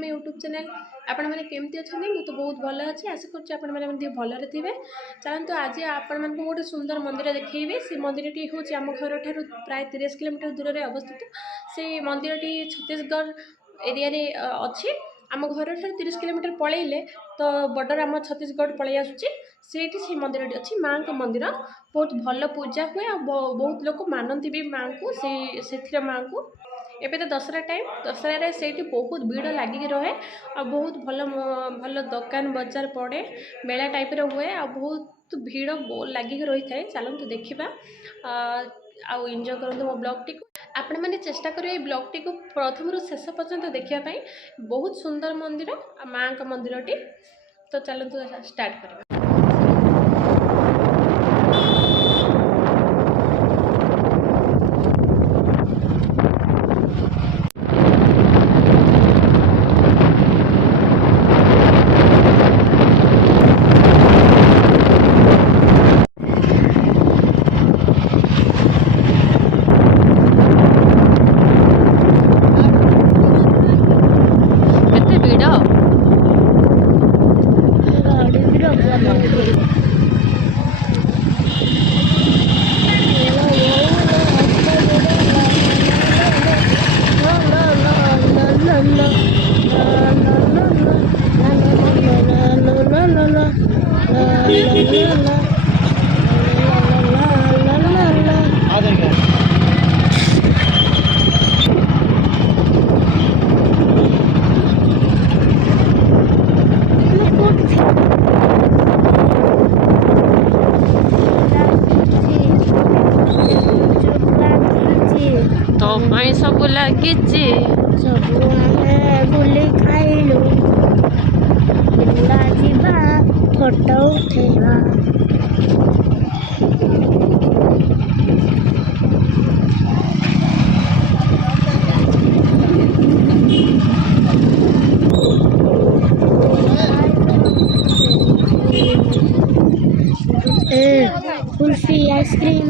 My YouTube channel आपण मैंने केमती अच्छा मुझे तो बहुत भल अच्छे आशा कर भलरे थे। चलते आज आपण मैं गोटे सुंदर मंदिर देखी से मंदिर टी हूँ आम घर ठार प्राय 30 किलोमीटर दूर में अवस्थित। से मंदिर टी छत्तीसगढ़ एरिया अच्छी आम घर ठार 30 किलोमीटर पलैले तो बॉर्डर आम छत्तीसगढ़ पलि आसूँ। से मंदिर अच्छी माँ को मंदिर बहुत भल पूजा हुए और बहुत लोग मानती भी माँ को से माँ को। एबे तो दशहरा टाइम दशहरा से बहुत भीड़ लगिक रहे और बहुत भल भल दुकान बजार पड़े मेला टाइप हुए और बहुत भीड़ लगिक रही था। चलते देखा आउ एंजॉय करते मो ब्लॉग टी आपण मैंने चेष्टा करें ब्लॉग टी को प्रथम शेष पर्यंत देखापी। बहुत सुंदर मंदिर माँ का मंदिर टी तो चलते स्टार्ट करवा। सब लगी सब बुले खाइलु जीवा फोटो उठेवा। कुल्फी आइसक्रीम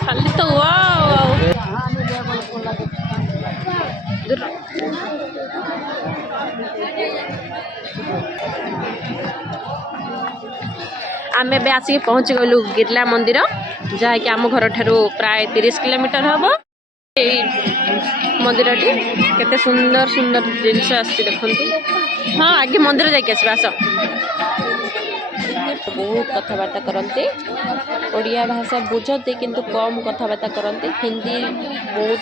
खाली तो आम ए आसिक पहुँची गलु गिरला मंदिर जहाँकि आम घर ठार प्राय 30 किलोमीटर हम। मंदिर टी केते सुंदर सुंदर जिनस आसी देखु। हाँ आगे मंदिर जाके आस बहुत कथबार्ता करते ओडिया भाषा बुझते किंतु कम कथबार्ता करते। हिंदी बहुत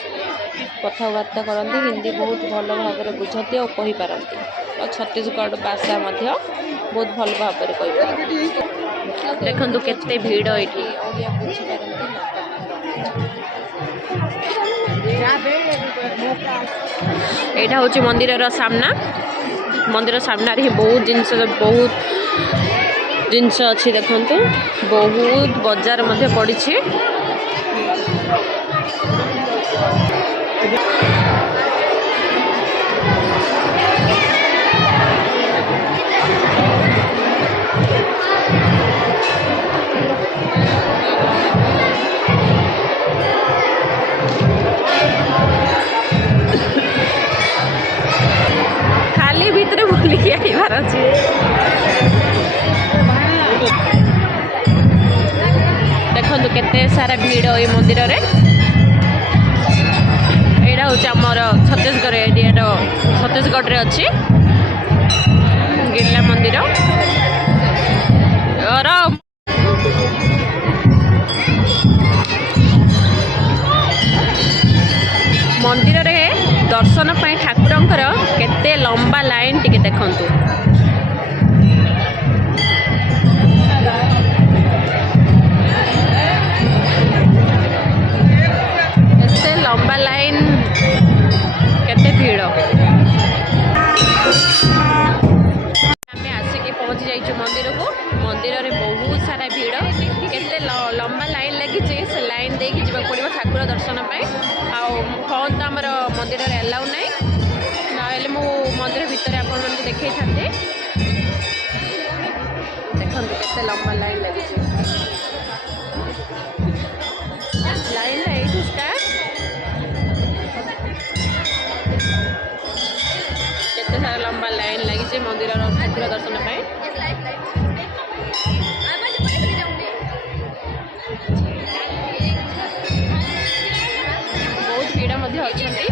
कथबार्ता करते हिंदी बहुत भल भाव में बुझते और कही पारती और छत्तीसगढ़ भाषा बहुत भल भाव में कही पारती। देखु केते भीड़ ये ओडिया बुझीपारती। यहाँ हूँ मंदिर सामना मंदिर सामना बहुत जिनस अच्छी देखु बहुत बजार पड़ी। खाली भीतर बुलिकी आइबार अच्छे। देखो केते सारा भीड़ ये मंदिर रे। यहाँ हूँ आमर छत्तीसगढ़ एरिया छत्तीसगढ़ रे अच्छी गिर्ला मंदिर मंदिर रे दर्शन पाई ठाकुरंकर केते लंबा लाइन टिके देखंतु एते लंबा लाइन केते भीड़ आमे आसिक पहुंची जाइछु मंदिर को मंदिर रे बहुत सारा भीड़ केते लंबा लाइन लगी से लाइन दे के जीवा पड़िबो ठाकुर दर्शन पाई फोन तो आमर मंदिर एलाउ ना ना मु मंदिर भितर आपण मानक देखई थाते देखंतु केते लंबा लाइन लगी लाइन एठू स्टार्ट केते सारा लंबा लाइन लगी मंदिर ठाकुर दर्शन पाई बहुत भीड़ मध्य अछंती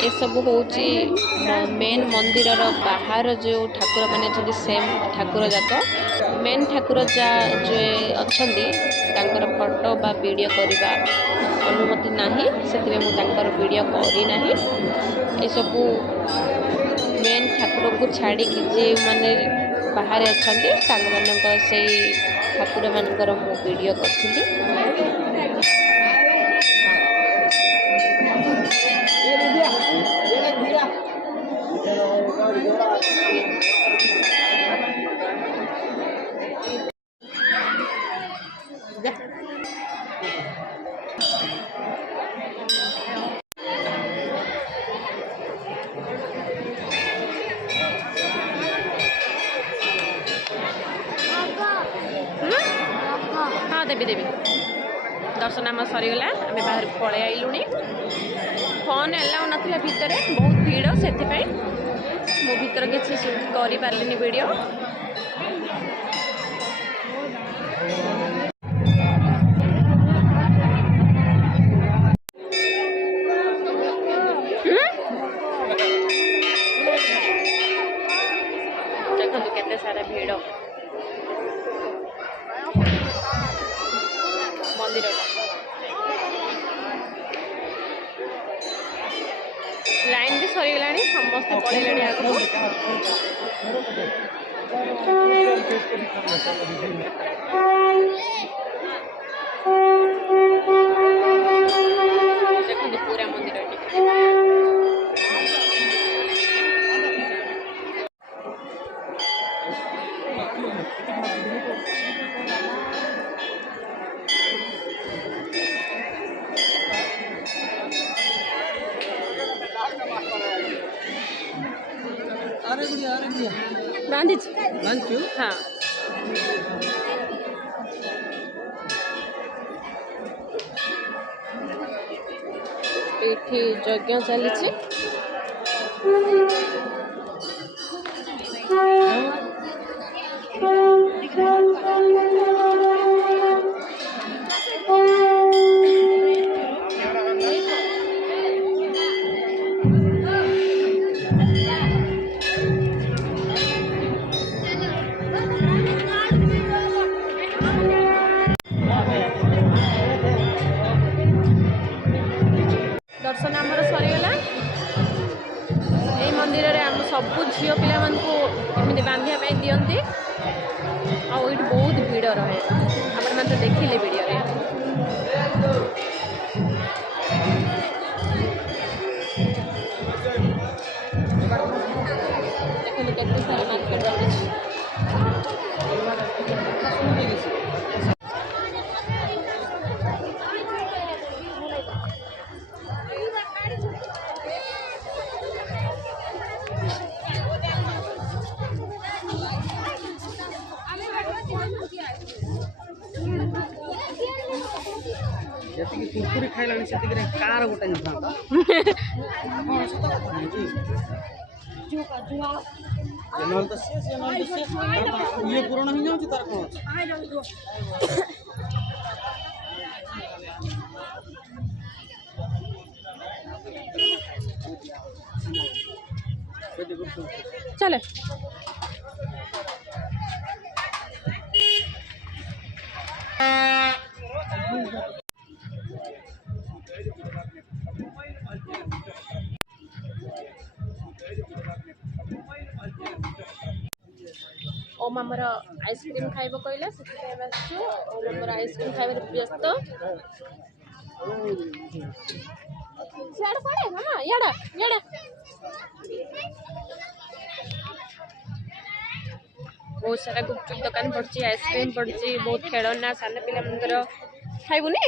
ये सब हूँ मेन मंदिर बाहर जो ठाकुर मैंने सेम ठाकुर जाक मेन ठाकुर जा जो अच्छा फोटो बा वीडियो करने अनुमति नहीं से वीडियो करना ये सब मेन ठाकुर को छाड़ी जे मैंने बाहर अच्छा से ठाकुर मानकर मु वीडियो करी हाँ देवी देवी दर्शन आम सरीगला आम बाहर पलि आइलु फोन एलाउ नाथिला भितर बहुत भीड़ से मु भीतर किसी शूट कर पार्लिनी वीडियो देखो केते सारा भीड़ मंदिर लाइन भी सरीगला समस्त पड़े आगू देखो पूरा मंदिर हाँ ये यज्ञ चली दर्शन आमर सरीगला मंदिर में आम सबू झील पानी बांधापी दिखती आठ बहुत भीड़ रहे आप देखिले वीडियो। ଯେତିକି କୁରକୁରି ଖାଇଲାଣି ସେତିକିରେ କାର ଗୋଟେ ହେଇଥାନ୍ତା। ହଁ ସତ କଥା ନୁହେଁ ନହେଲେ ତ ସିଏ ନହେଲେ ତ ସିଏ ଇଏ ପୂରଣ ହେଇଯାଉଛି ତାର କ'ଣ ଅଛି। चले ओम आमर आइसक्रीम खाइब कहला से ओम आमर आइसक्रीम खाइबार व्यस्त सियाड़ पड़े मामा याड़ा याड़ा बहुत सारा गुपचुप दुकान पड़ी आइसक्रीम पड़ी बहुत खेलना सान पिला मंदिर खाइबुनी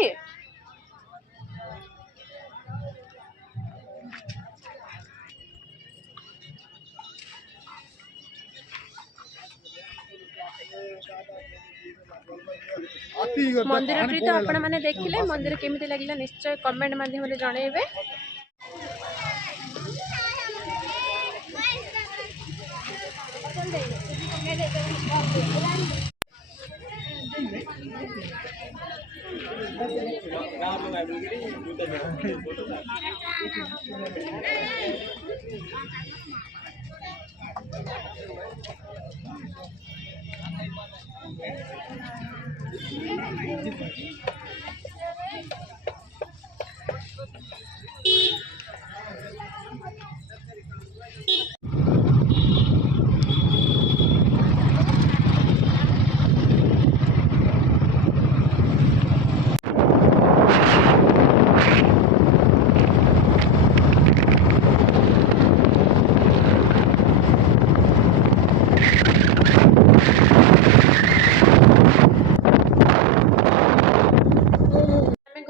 मंदिर तो आपण मैंने देखिले मंदिर केमिति लगिला निश्चय कमेंट माध्यम जनइबे।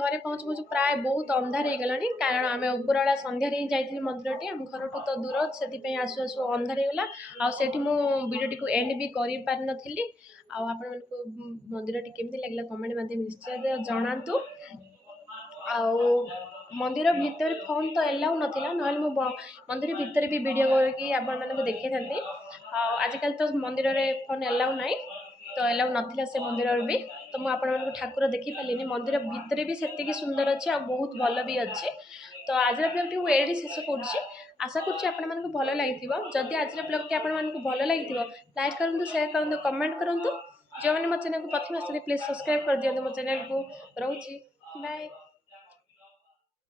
घरे पहुँचु पहुँचु प्राय बहुत अंधार हो गलानी कारण आम उपरला संध्यारे ही जाइए मंदिरटी आम घर तो दूर से आसु आसु अंधार होगला आठी मु वीडियोटी को एंड भी कर पार नी आपण मंदिरटी केमती लगे कमेंट माध्यम निश्चय जनातु मंदिर भीतर फोन तो एलाउ नाला ना मंदिर भीतर भी वीडियो करके आपण देखी था आजिकल तो मंदिर में फोन एलाउ ना तो एलाउ नाला से मंदिर भी तो मुझे ठाकुर देखी पारे मंदिर भितर भी से सुंदर अच्छे बहुत भल भी अच्छे तो आज ब्लॉग टी ये शेष कर आशा करूँ भल लगी जदि आज ब्लॉग टी आपको भल लगी लाइक करूँ शेयर करूँ कमेंट करूँ जो मैंने मो चैनल को प्रथम आसते प्लीज सब्सक्राइब कर दिखाँ मो चैनल को रोचे बाय।